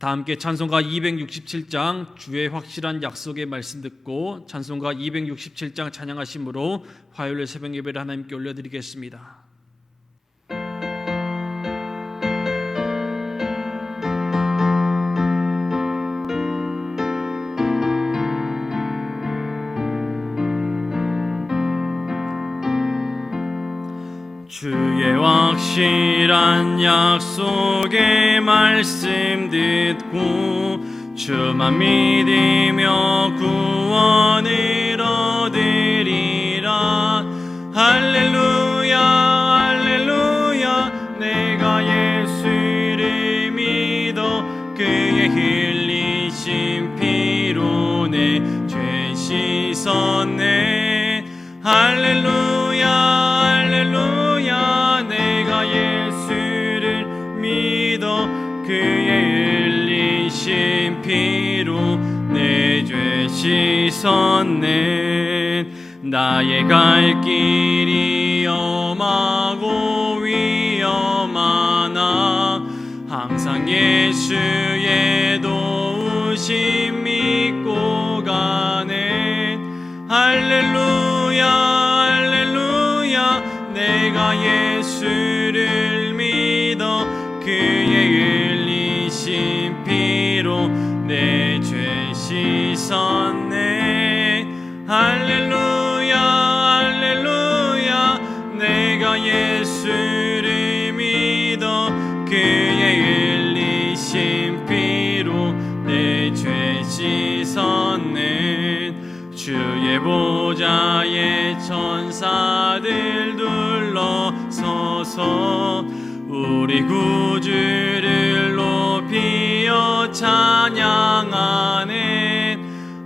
다 함께 찬송가 267장 주의 확실한 약속의 말씀 듣고 찬송가 267장 찬양하심으로 화요일 새벽 예배를 하나님께 올려드리겠습니다. 주의 확실한 약속의 말씀 듣고 주만 믿으며 구원을 얻으리라. 할렐루야 할렐루야 내가 예수를 믿어 그의 흘리신 피로 내 죄 씻었네. 할렐루야 할렐루야 내가 예수를 믿어 그의 흘리신 피로 내 죄 씻었네. 나의 갈 길이 험하고 위험하나 항상 예수의 도우심 믿고 가네. 할렐루야 내가 예수를 믿어 그의 흘리신 피로 내 죄 씻었네. 할렐루야 할렐루야 내가 예수를 믿어 그의 흘리신 피로 내 죄 씻었네. 주의 보좌에 천사들 둘러서서 우리 구주를 높이어 찬양하네.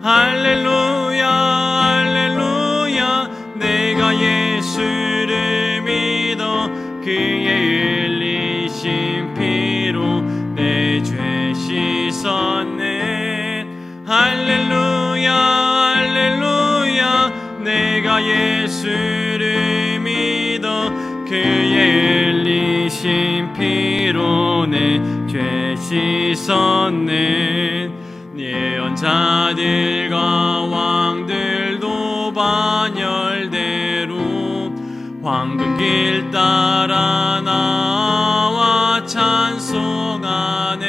할렐루야 할렐루야 내가 예수를 믿어 그의 흘리신 피로 내 죄 씻었네. 할렐루야 내가 예수를 믿어 그의 흘리신 피로 내 죄 씻었네. 예언자들과 왕들도 반열대로 황금길 따라 나와 찬송하네.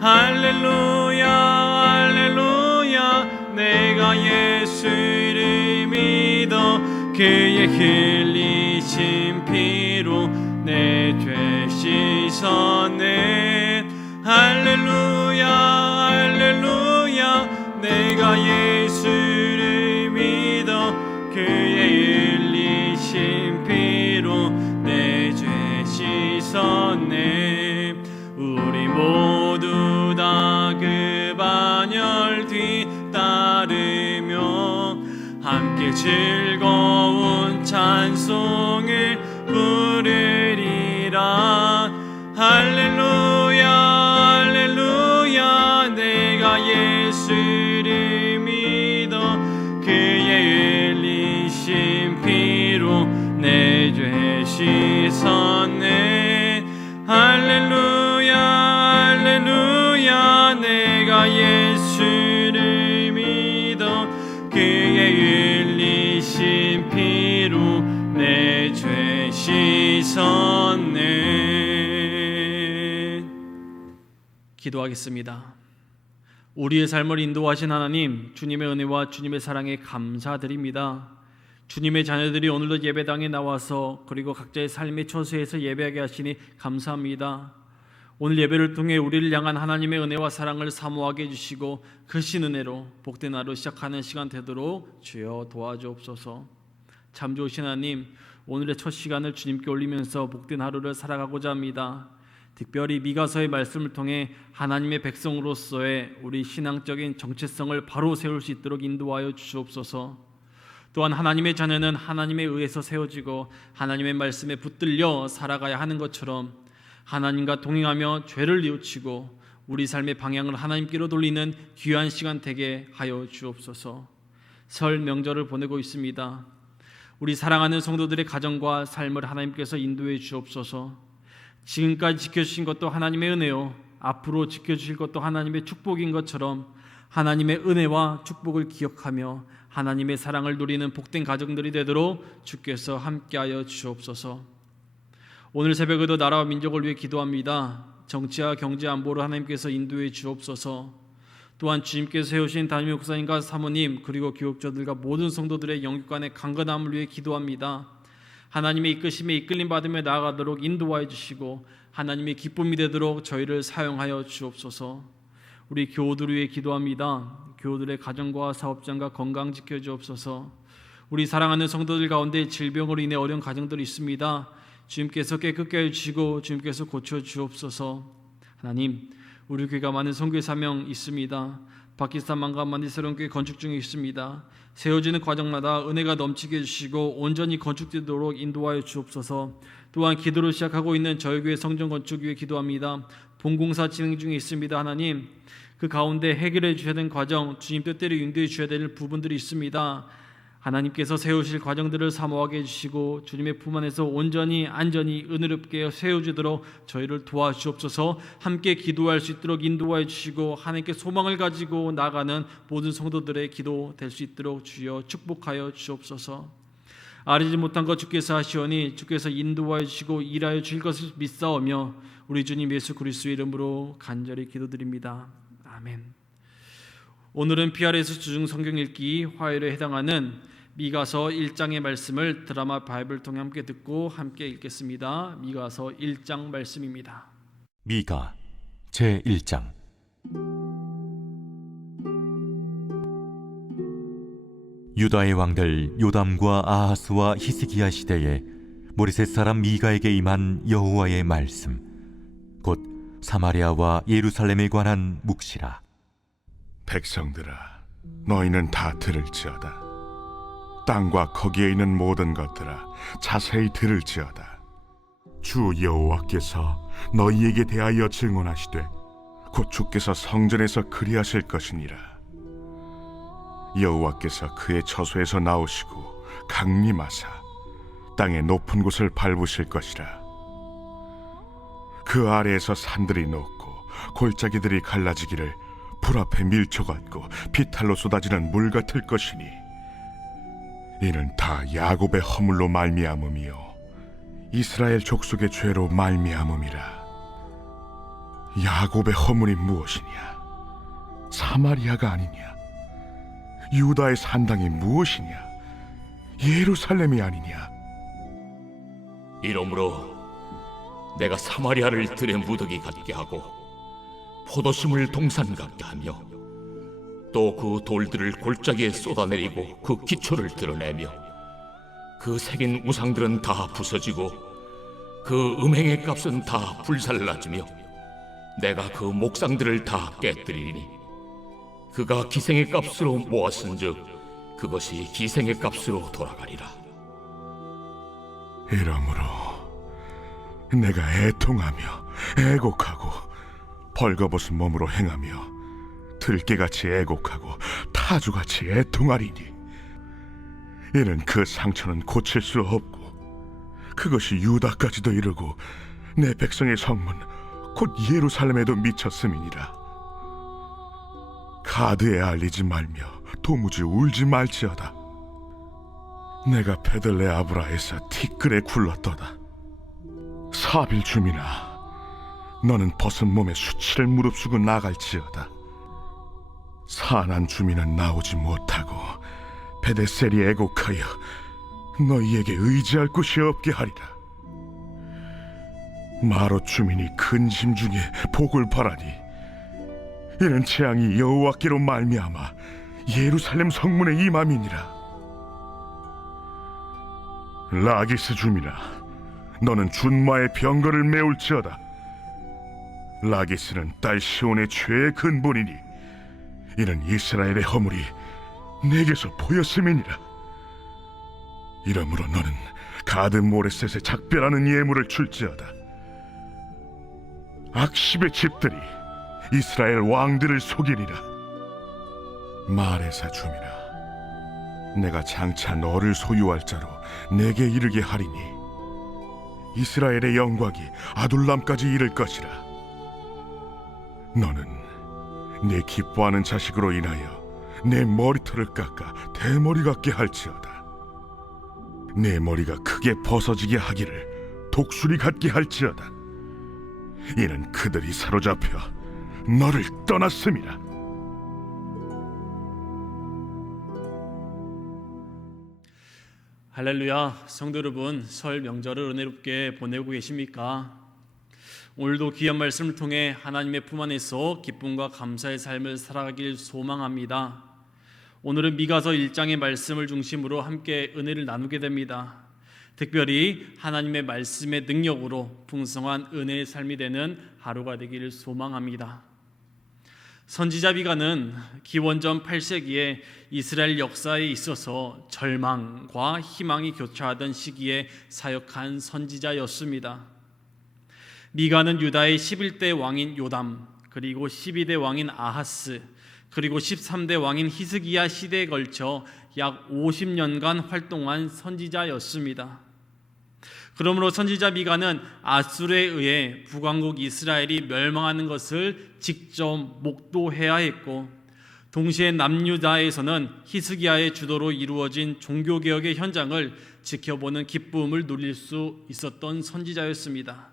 할렐루야 할렐루야 내가 예수를 믿어 그의 흘리신 피로 내 죄 씻었네. 할렐루야 할렐루야 내가 예수를 믿어 그의 흘리신 피로 내 죄 씻었네. 우리 모두 다 그 반열 뒤따르며 함께 즐거운 찬송을 부르리라. 할렐루야 할렐루야 내가 예수를 믿어 그의 흘리신 피로 내 죄 씻었네. 할렐루야 할렐루야 내가 예수를 믿어 그의 흘리신 피로 내 죄 씻었네. 기도하겠습니다. 우리의 삶을 인도하신 하나님, 주님의 은혜와 주님의 사랑에 감사드립니다. 주님의 자녀들이 오늘도 예배당에 나와서 그리고 각자의 삶의 처소에서 예배하게 하시니 감사합니다. 오늘 예배를 통해 우리를 향한 하나님의 은혜와 사랑을 사모하게 해주시고 그 신 은혜로 복된 하루 시작하는 시간 되도록 주여 도와주옵소서. 참 좋으신 하나님, 오늘의 첫 시간을 주님께 올리면서 복된 하루를 살아가고자 합니다. 특별히 미가서의 말씀을 통해 하나님의 백성으로서의 우리 신앙적인 정체성을 바로 세울 수 있도록 인도하여 주시옵소서. 또한 하나님의 자녀는 하나님에 의해서 세워지고 하나님의 말씀에 붙들려 살아가야 하는 것처럼 하나님과 동행하며 죄를 뉘우치고 우리 삶의 방향을 하나님께로 돌리는 귀한 시간 되게 하여 주옵소서. 설 명절을 보내고 있습니다. 우리 사랑하는 성도들의 가정과 삶을 하나님께서 인도해 주옵소서. 지금까지 지켜주신 것도 하나님의 은혜요, 앞으로 지켜주실 것도 하나님의 축복인 것처럼 하나님의 은혜와 축복을 기억하며 하나님의 사랑을 누리는 복된 가정들이 되도록 주께서 함께하여 주옵소서. 오늘 새벽에도 나라와 민족을 위해 기도합니다. 정치와 경제 안보를 하나님께서 인도해 주옵소서. 또한 주님께서 세우신 담임 목사님과 사모님 그리고 교육자들과 모든 성도들의 영육간의 강건함을 위해 기도합니다. 하나님의 이끄심에 이끌림 받으며 나아가도록 인도하여 주시고 하나님의 기쁨이 되도록 저희를 사용하여 주옵소서. 우리 교우들을 위해 기도합니다. 교우들의 가정과 사업장과 건강 지켜주옵소서. 우리 사랑하는 성도들 가운데 질병으로 인해 어려운 가정들이 있습니다. 주님께서 깨끗게 해주시고 주님께서 고쳐주옵소서. 하나님, 우리 교회가 많은 선교의 사명 있습니다. 파키스탄만과 만디스런 교회 건축 중에 있습니다. 세워지는 과정마다 은혜가 넘치게 해주시고 온전히 건축되도록 인도하여 주옵소서. 또한 기도를 시작하고 있는 저희 교회 성전 건축 위해 기도합니다. 본공사 진행 중에 있습니다. 하나님, 그 가운데 해결해 주셔야 되는 과정, 주님 뜻대로 인도해 주셔야 될 부분들이 있습니다. 하나님께서 세우실 과정들을 사모하게 해주시고 주님의 품 안에서 온전히 안전히 은혜롭게 세워지도록 저희를 도와주옵소서. 함께 기도할 수 있도록 인도하여 주시고 하나님께 소망을 가지고 나가는 모든 성도들의 기도 될 수 있도록 주여 축복하여 주옵소서. 아뢰지 못한 것 주께서 하시오니 주께서 인도하여 주시고 일하여 주실 것을 믿사오며 우리 주님 예수 그리스도의 이름으로 간절히 기도드립니다. 아멘. 오늘은 PRS 주중 성경 읽기 화요일에 해당하는 미가서 1장의 말씀을 드라마 바이블 통해 함께 듣고 함께 읽겠습니다. 미가서 1장 말씀입니다. 미가 제1장. 유다의 왕들 요담과 아하스와 히스기야 시대에 모레셋 사람 미가에게 임한 여호와의 말씀, 곧 사마리아와 예루살렘에 관한 묵시라. 백성들아, 너희는 다 들을지어다. 땅과 거기에 있는 모든 것들아, 자세히 들을지어다. 주 여호와께서 너희에게 대하여 증언하시되 곧 주께서 성전에서 그리하실 것이니라. 여호와께서 그의 처소에서 나오시고 강림하사 땅의 높은 곳을 밟으실 것이라. 그 아래에서 산들이 녹고 골짜기들이 갈라지기를 불 앞에 밀초 같고 비탈로 쏟아지는 물 같을 것이니 이는 다 야곱의 허물로 말미암음이요 이스라엘 족속의 죄로 말미암음이라. 야곱의 허물이 무엇이냐? 사마리아가 아니냐? 유다의 산당이 무엇이냐? 예루살렘이 아니냐? 이러므로 내가 사마리아를 들의 무더기 같게 하고 포도심을 동산 같게 하며 또 그 돌들을 골짜기에 쏟아내리고 그 기초를 드러내며 그 새긴 우상들은 다 부서지고 그 음행의 값은 다 불살라지며 내가 그 목상들을 다 깨뜨리니 그가 기생의 값으로 모았은즉 그것이 기생의 값으로 돌아가리라. 이러므로 내가 애통하며 애곡하고 벌거벗은 몸으로 행하며 들깨같이 애곡하고 타주같이 애통하리니 이는 그 상처는 고칠 수 없고 그것이 유다까지도 이르고 내 백성의 성문 곧 예루살렘에도 미쳤음이니라. 가드에 알리지 말며 도무지 울지 말지어다. 내가 베들레 아브라에서 티끌에 굴렀도다. 사빌 주민아, 너는 벗은 몸에 수치를 무릅쓰고 나갈지어다. 산한 주민은 나오지 못하고 베데셀이 애곡하여 너희에게 의지할 곳이 없게 하리라. 마롯 주민이 근심 중에 복을 바라니 이는 재앙이 여호와께로 말미암아 예루살렘 성문에 임함이니라. 라기스 주민아, 너는 준마의 병거를 메울지어다. 라기스는 딸 시온의 죄의 근본이니 이는 이스라엘의 허물이 내게서 보였음이니라. 이러므로 너는 가드 모레셋에 작별하는 예물을 줄지어다. 악십의 집들이 이스라엘 왕들을 속이리라. 마레사 주민아, 내가 장차 너를 소유할 자로 내게 이르게 하리니 이스라엘의 영광이 아둘람까지 이를 것이라. 너는 내 기뻐하는 자식으로 인하여 내 머리털을 깎아 대머리 같게 할지어다. 내 머리가 크게 벗어지게 하기를 독수리 같게 할지어다. 이는 그들이 사로잡혀 너를 떠났음이라. 할렐루야. 성도 여러분, 설 명절을 은혜롭게 보내고 계십니까? 오늘도 귀한 말씀을 통해 하나님의 품 안에서 기쁨과 감사의 삶을 살아가길 소망합니다. 오늘은 미가서 1장의 말씀을 중심으로 함께 은혜를 나누게 됩니다. 특별히 하나님의 말씀의 능력으로 풍성한 은혜의 삶이 되는 하루가 되기를 소망합니다. 선지자 미가는 기원전 8세기에 이스라엘 역사에 있어서 절망과 희망이 교차하던 시기에 사역한 선지자였습니다. 미가는 유다의 11대 왕인 요담, 그리고 12대 왕인 아하스, 그리고 13대 왕인 히스기야 시대에 걸쳐 약 50년간 활동한 선지자였습니다. 그러므로 선지자 미가는 아수르에 의해 북왕국 이스라엘이 멸망하는 것을 직접 목도해야 했고, 동시에 남유다에서는 히스기야의 주도로 이루어진 종교개혁의 현장을 지켜보는 기쁨을 누릴 수 있었던 선지자였습니다.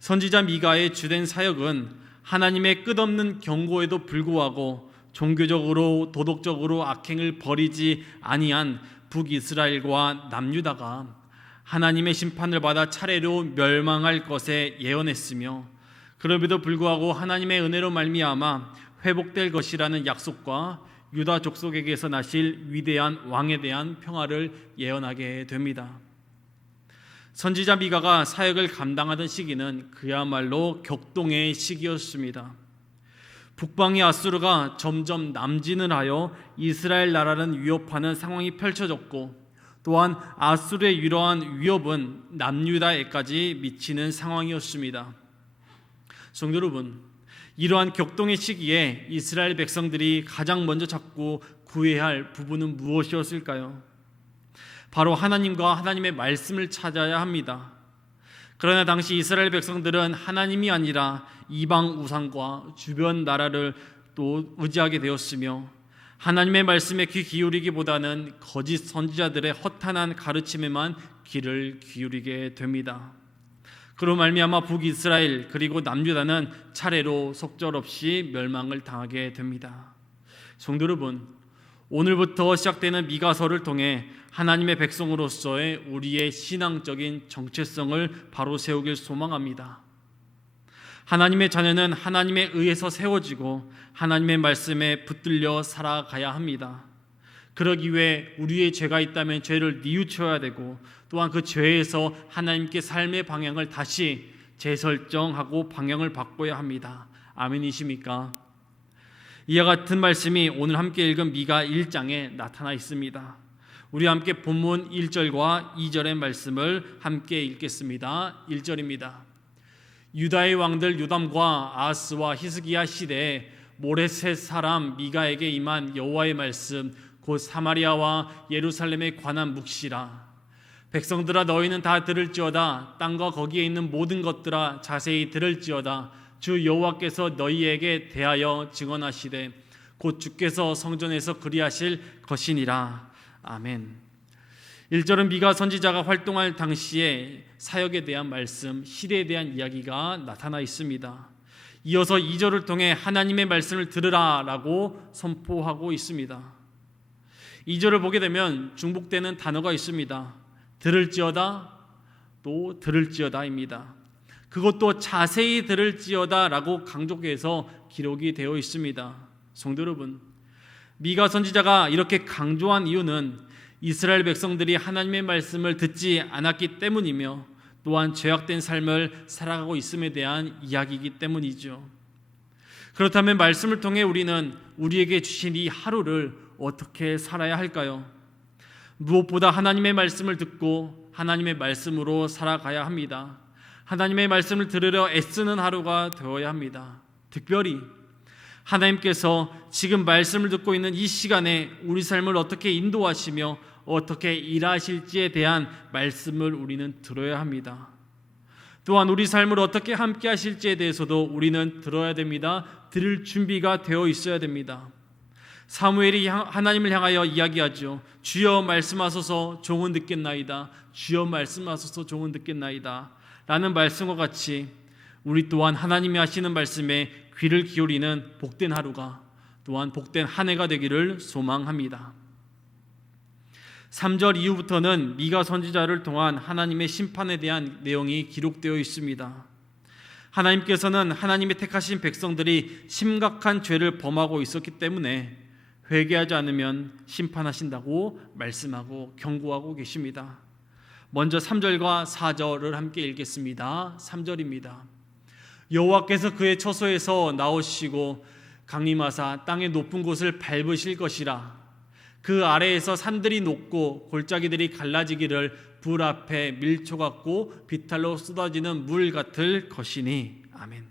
선지자 미가의 주된 사역은 하나님의 끝없는 경고에도 불구하고 종교적으로 도덕적으로 악행을 버리지 아니한 북이스라엘과 남유다가 하나님의 심판을 받아 차례로 멸망할 것에 예언했으며, 그럼에도 불구하고 하나님의 은혜로 말미암아 회복될 것이라는 약속과 유다 족속에게서 나실 위대한 왕에 대한 평화를 예언하게 됩니다. 선지자 미가가 사역을 감당하던 시기는 그야말로 격동의 시기였습니다. 북방의 아수르가 점점 남진을 하여 이스라엘 나라를 위협하는 상황이 펼쳐졌고, 또한 아수르의 이러한 위협은 남유다에까지 미치는 상황이었습니다. 성도 여러분, 이러한 격동의 시기에 이스라엘 백성들이 가장 먼저 잡고 구해야 할 부분은 무엇이었을까요? 바로 하나님과 하나님의 말씀을 찾아야 합니다. 그러나 당시 이스라엘 백성들은 하나님이 아니라 이방 우상과 주변 나라를 또 의지하게 되었으며, 하나님의 말씀에 귀 기울이기보다는 거짓 선지자들의 허탄한 가르침에만 귀를 기울이게 됩니다. 그로 말미암아 북이스라엘 그리고 남유다는 차례로 속절없이 멸망을 당하게 됩니다. 성도 여러분, 오늘부터 시작되는 미가서를 통해 하나님의 백성으로서의 우리의 신앙적인 정체성을 바로 세우길 소망합니다. 하나님의 자녀는 하나님에 의해서 세워지고 하나님의 말씀에 붙들려 살아가야 합니다. 그러기 위해 우리의 죄가 있다면 죄를 뉘우쳐야 되고, 또한 그 죄에서 하나님께 삶의 방향을 다시 재설정하고 방향을 바꿔야 합니다. 아멘이십니까? 이와 같은 말씀이 오늘 함께 읽은 미가 1장에 나타나 있습니다. 우리 함께 본문 1절과 2절의 말씀을 함께 읽겠습니다. 1절입니다. 유다의 왕들 요담과 아하스와 히스기야 시대에 모레셋 사람 미가에게 임한 여호와의 말씀, 곧 사마리아와 예루살렘에 관한 묵시라. 백성들아, 너희는 다 들을지어다. 땅과 거기에 있는 모든 것들아, 자세히 들을지어다. 주 여호와께서 너희에게 대하여 증언하시되 곧 주께서 성전에서 그리하실 것이니라. 아멘. 1절은 미가 선지자가 활동할 당시에 사역에 대한 말씀, 시대에 대한 이야기가 나타나 있습니다. 이어서 2절을 통해 하나님의 말씀을 들으라 라고 선포하고 있습니다. 2절을 보게 되면 중복되는 단어가 있습니다. 들을지어다, 또 들을지어다입니다. 그것도 자세히 들을지어다 라고 강조해서 기록이 되어 있습니다. 성도 여러분, 미가 선지자가 이렇게 강조한 이유는 이스라엘 백성들이 하나님의 말씀을 듣지 않았기 때문이며, 또한 죄악된 삶을 살아가고 있음에 대한 이야기이기 때문이죠. 그렇다면 말씀을 통해 우리는 우리에게 주신 이 하루를 어떻게 살아야 할까요? 무엇보다 하나님의 말씀을 듣고 하나님의 말씀으로 살아가야 합니다. 하나님의 말씀을 들으려 애쓰는 하루가 되어야 합니다. 특별히 하나님께서 지금 말씀을 듣고 있는 이 시간에 우리 삶을 어떻게 인도하시며 어떻게 일하실지에 대한 말씀을 우리는 들어야 합니다. 또한 우리 삶을 어떻게 함께 하실지에 대해서도 우리는 들어야 됩니다. 들을 준비가 되어 있어야 됩니다. 사무엘이 하나님을 향하여 이야기하죠. 주여 말씀하소서 종은 듣겠나이다. 주여 말씀하소서 종은 듣겠나이다 라는 말씀과 같이 우리 또한 하나님이 하시는 말씀에 귀를 기울이는 복된 하루가, 또한 복된 한 해가 되기를 소망합니다. 3절 이후부터는 미가 선지자를 통한 하나님의 심판에 대한 내용이 기록되어 있습니다. 하나님께서는 하나님의 택하신 백성들이 심각한 죄를 범하고 있었기 때문에 회개하지 않으면 심판하신다고 말씀하고 경고하고 계십니다. 먼저 3절과 4절을 함께 읽겠습니다. 3절입니다. 여호와께서 그의 처소에서 나오시고 강림하사 땅의 높은 곳을 밟으실 것이라. 그 아래에서 산들이 녹고 골짜기들이 갈라지기를 불 앞에 밀초 같고 비탈로 쏟아지는 물 같을 것이니. 아멘.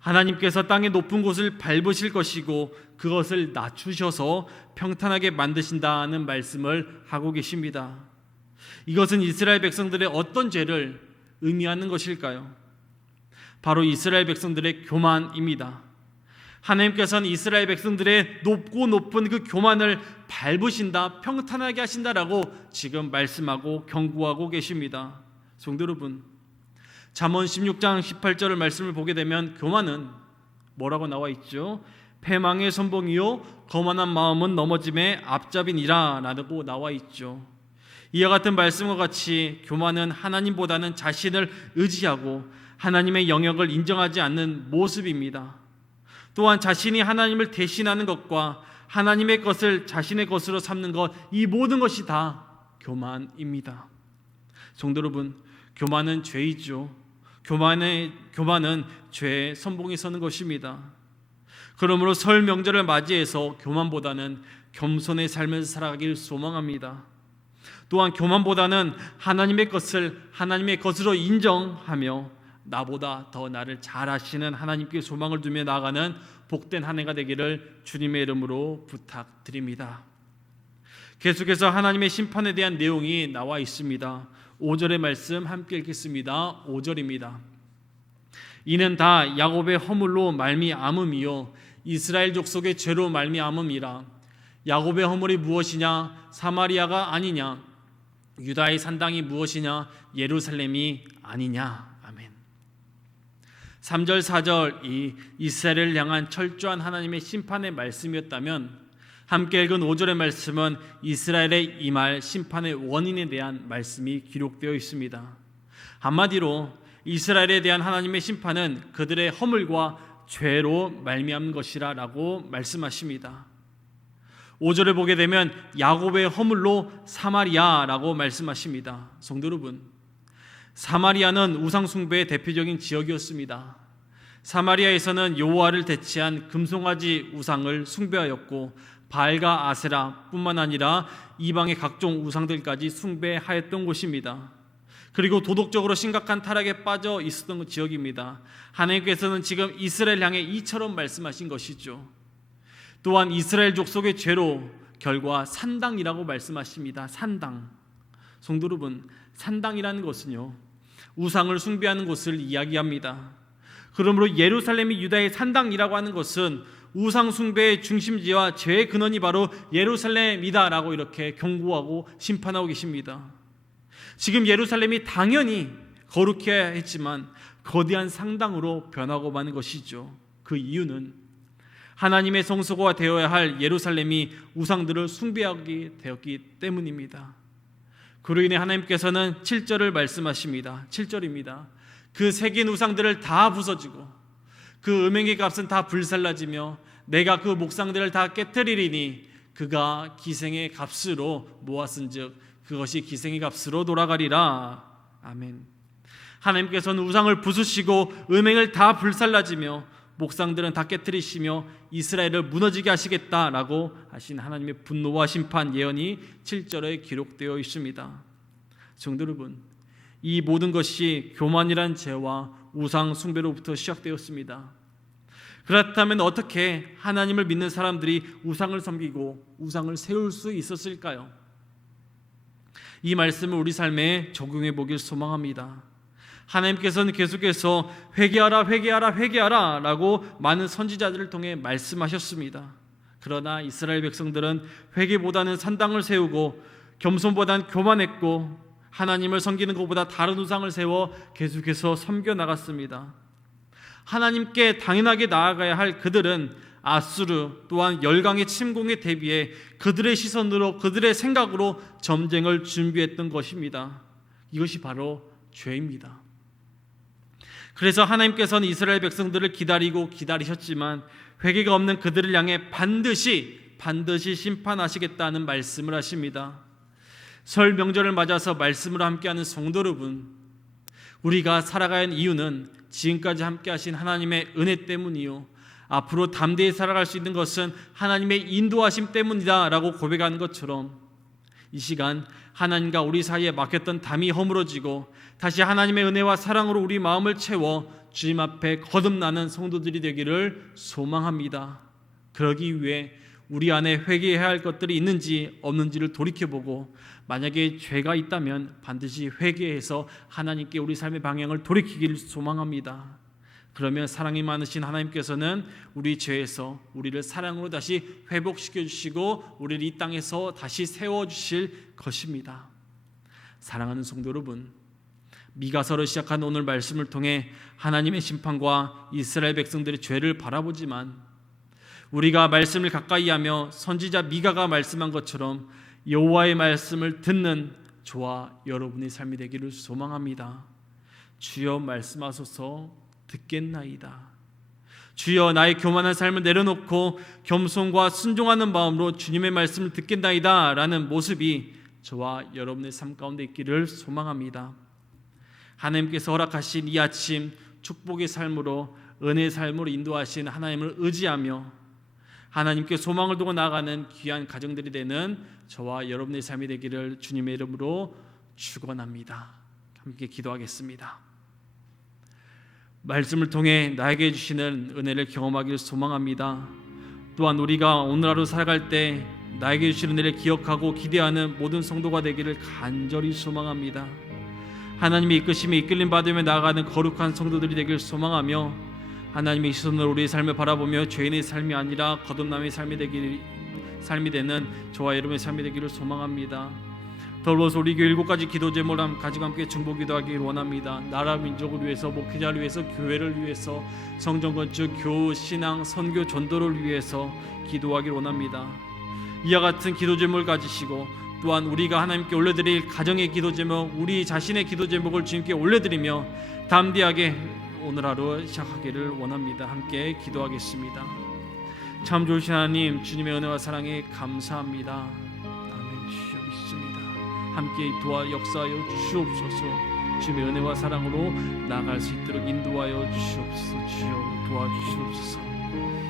하나님께서 땅의 높은 곳을 밟으실 것이고 그것을 낮추셔서 평탄하게 만드신다는 말씀을 하고 계십니다. 이것은 이스라엘 백성들의 어떤 죄를 의미하는 것일까요? 바로 이스라엘 백성들의 교만입니다. 하나님께서는 이스라엘 백성들의 높고 높은 그 교만을 밟으신다, 평탄하게 하신다라고 지금 말씀하고 경고하고 계십니다. 성도 여러분, 잠언 16장 18절을 말씀을 보게 되면 교만은 뭐라고 나와 있죠? 패망의 선봉이요 거만한 마음은 넘어짐의 앞잡이니라 라고 나와 있죠. 이와 같은 말씀과 같이 교만은 하나님보다는 자신을 의지하고 하나님의 영역을 인정하지 않는 모습입니다. 또한 자신이 하나님을 대신하는 것과 하나님의 것을 자신의 것으로 삼는 것, 이 모든 것이 다 교만입니다. 성도 여러분, 교만은 죄이죠. 교만은 죄의 선봉에 서는 것입니다. 그러므로 설 명절을 맞이해서 교만보다는 겸손의 삶을 살아가길 소망합니다. 또한 교만보다는 하나님의 것을 하나님의 것으로 인정하며 나보다 더 나를 잘 아시는 하나님께 소망을 두며 나아가는 복된 한 해가 되기를 주님의 이름으로 부탁드립니다. 계속해서 하나님의 심판에 대한 내용이 나와 있습니다. 5절의 말씀 함께 읽겠습니다. 5절입니다. 이는 다 야곱의 허물로 말미암음이요 이스라엘 족속의 죄로 말미암음이라. 야곱의 허물이 무엇이냐? 사마리아가 아니냐? 유다의 산당이 무엇이냐? 예루살렘이 아니냐? 3절 4절이 이스라엘을 향한 철저한 하나님의 심판의 말씀이었다면 함께 읽은 5절의 말씀은 이스라엘의 임할 심판의 원인에 대한 말씀이 기록되어 있습니다. 한마디로 이스라엘에 대한 하나님의 심판은 그들의 허물과 죄로 말미암은 것이라 라고 말씀하십니다. 5절을 보게 되면 야곱의 허물로 사마리아라고 말씀하십니다. 성도 여러분, 사마리아는 우상숭배의 대표적인 지역이었습니다. 사마리아에서는 여호와를 대체한 금송아지 우상을 숭배하였고 바알과 아세라 뿐만 아니라 이방의 각종 우상들까지 숭배하였던 곳입니다. 그리고 도덕적으로 심각한 타락에 빠져 있었던 지역입니다. 하나님께서는 지금 이스라엘 향해 이처럼 말씀하신 것이죠. 또한 이스라엘 족속의 죄로 결과 산당이라고 말씀하십니다. 산당. 성도 여러분, 산당이라는 것은요 우상을 숭배하는 곳을 이야기합니다. 그러므로 예루살렘이 유다의 산당이라고 하는 것은 우상 숭배의 중심지와 죄의 근원이 바로 예루살렘이다라고 이렇게 경고하고 심판하고 계십니다. 지금 예루살렘이 당연히 거룩해야 했지만 거대한 상당으로 변하고 마는 것이죠. 그 이유는 하나님의 성소가 되어야 할 예루살렘이 우상들을 숭배하게 되었기 때문입니다. 그로 인해 하나님께서는 7절을 말씀하십니다. 7절입니다. 그 새긴 우상들을 다 부서지고 그 음행의 값은 다 불살라지며 내가 그 목상들을 다 깨뜨리리니 그가 기생의 값으로 모았은즉 그것이 기생의 값으로 돌아가리라. 아멘. 하나님께서는 우상을 부수시고 음행을 다 불살라지며 목상들은 다 깨뜨리시며 이스라엘을 무너지게 하시겠다라고 하신 하나님의 분노와 심판 예언이 7절에 기록되어 있습니다. 성도 여러분, 이 모든 것이 교만이란 죄와 우상 숭배로부터 시작되었습니다. 그렇다면 어떻게 하나님을 믿는 사람들이 우상을 섬기고 우상을 세울 수 있었을까요? 이 말씀을 우리 삶에 적용해 보길 소망합니다. 하나님께서는 계속해서 회개하라 회개하라 회개하라 라고 많은 선지자들을 통해 말씀하셨습니다. 그러나 이스라엘 백성들은 회개보다는 산당을 세우고 겸손보다는 교만했고 하나님을 섬기는 것보다 다른 우상을 세워 계속해서 섬겨 나갔습니다. 하나님께 당연하게 나아가야 할 그들은 아수르 또한 열강의 침공에 대비해 그들의 시선으로 그들의 생각으로 전쟁을 준비했던 것입니다. 이것이 바로 죄입니다. 그래서 하나님께서는 이스라엘 백성들을 기다리고 기다리셨지만 회개가 없는 그들을 향해 반드시 심판하시겠다는 말씀을 하십니다. 설 명절을 맞아서 말씀으로 함께하는 성도 여러분, 우리가 살아가야 하는 이유는 지금까지 함께하신 하나님의 은혜 때문이요 앞으로 담대히 살아갈 수 있는 것은 하나님의 인도하심 때문이다 라고 고백하는 것처럼 이 시간 하나님과 우리 사이에 막혔던 담이 허물어지고 다시 하나님의 은혜와 사랑으로 우리 마음을 채워 주님 앞에 거듭나는 성도들이 되기를 소망합니다. 그러기 위해 우리 안에 회개해야 할 것들이 있는지 없는지를 돌이켜보고 만약에 죄가 있다면 반드시 회개해서 하나님께 우리 삶의 방향을 돌이키기를 소망합니다. 그러면 사랑이 많으신 하나님께서는 우리 죄에서 우리를 사랑으로 다시 회복시켜 주시고 우리를 이 땅에서 다시 세워주실 것입니다. 사랑하는 성도 여러분, 미가서를 시작한 오늘 말씀을 통해 하나님의 심판과 이스라엘 백성들의 죄를 바라보지만 우리가 말씀을 가까이 하며 선지자 미가가 말씀한 것처럼 여호와의 말씀을 듣는 저와 여러분의 삶이 되기를 소망합니다. 주여 말씀하소서 듣겠나이다. 주여 나의 교만한 삶을 내려놓고 겸손과 순종하는 마음으로 주님의 말씀을 듣겠나이다 라는 모습이 저와 여러분의 삶 가운데 있기를 소망합니다. 하나님께서 허락하신 이 아침 축복의 삶으로 은혜의 삶으로 인도하신 하나님을 의지하며 하나님께 소망을 두고 나아가는 귀한 가정들이 되는 저와 여러분의 삶이 되기를 주님의 이름으로 축원합니다. 함께 기도하겠습니다. 말씀을 통해 나에게 주시는 은혜를 경험하기를 소망합니다. 또한 우리가 오늘 하루 살아갈 때 나에게 주시는 은혜를 기억하고 기대하는 모든 성도가 되기를 간절히 소망합니다. 하나님의 이끄심에 이끌림 받으며 나아가는 거룩한 성도들이 되기를 소망하며 하나님의 시선으로 우리의 삶을 바라보며 죄인의 삶이 아니라 거듭남의 삶이 되는 저와 여러분의 삶이 되기를 소망합니다. 더불어서 우리 교회 7가지 기도 제목을 가지고 함께 중보 기도하기를 원합니다. 나라 민족을 위해서, 목회자를 위해서, 교회를 위해서, 성전 건축, 교우, 신앙, 선교, 전도를 위해서 기도하기를 원합니다. 이와 같은 기도 제목을 가지시고 또한 우리가 하나님께 올려드릴 가정의 기도 제목, 우리 자신의 기도 제목을 주님께 올려드리며 담대하게 오늘 하루 시작하기를 원합니다. 함께 기도하겠습니다. 참 좋으신 하나님, 주님의 은혜와 사랑에 감사합니다. 아멘. 주여 믿습니다. 함께 도와 역사하여 주시옵소서. 주님의 은혜와 사랑으로 나아갈 수 있도록 인도하여 주시옵소서. 주여 도와주시옵소서.